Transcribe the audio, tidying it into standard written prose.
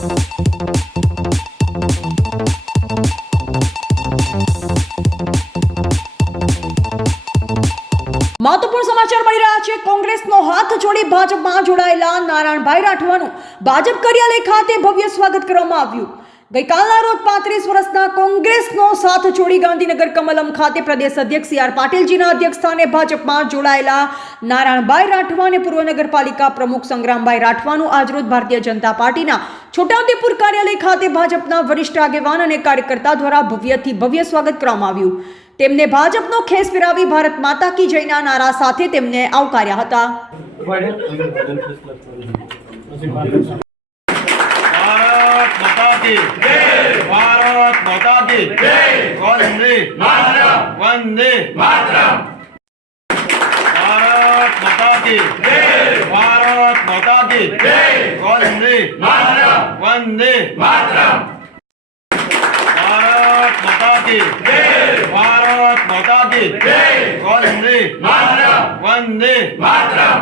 મહત્વપૂર્ણ સમાચાર મળી રહ્યા છે। કોંગ્રેસનો હાથ છોડી ભાજપમાં જોડાયેલા નારાયણભાઈ રાઠવાનું ભાજપ કાર્યાલય ખાતે ભવ્ય સ્વાગત કરવામાં આવ્યું। ગઈકાલના રોજ 35 વર્ષના કોંગ્રેસનો સાથ છોડી ગાંધીનગર કમલમ ખાતે પ્રદેશ અધ્યક્ષ સી આર પાટીલજીના અધ્યક્ષસ્થાને ભાજપમાં જોડાયેલા નારાયણભાઈ રાઠવા અને પૂર્વ નગરપાલિકા પ્રમુખ સંગ્રામભાઈ રાઠવાનું આજરોજ ભારતીય જનતા પાર્ટીના છોટાઉદેપુર કાર્યાલય ખાતે ભાજપના વરિષ્ઠ આગેવાન અને કાર્યકર્તા દ્વારા ભવ્યથી ભવ્ય સ્વાગત કરવામાં આવ્યું। તેમને ભાજપનો ખેસ પહેરાવી ભારત માતા કી જયના નારા સાથે તેમને આવકાર્યા હતા। भारत माता की जय, भारत माता की जय, वंदे मातरम, वंदे मातरम। भारत माता की जय, भारत माता की जय, वंदे मातरम, वंदे मातरम। भारत माता की जय, भारत माता की जय, वंदे मातरम, वंदे मातरम।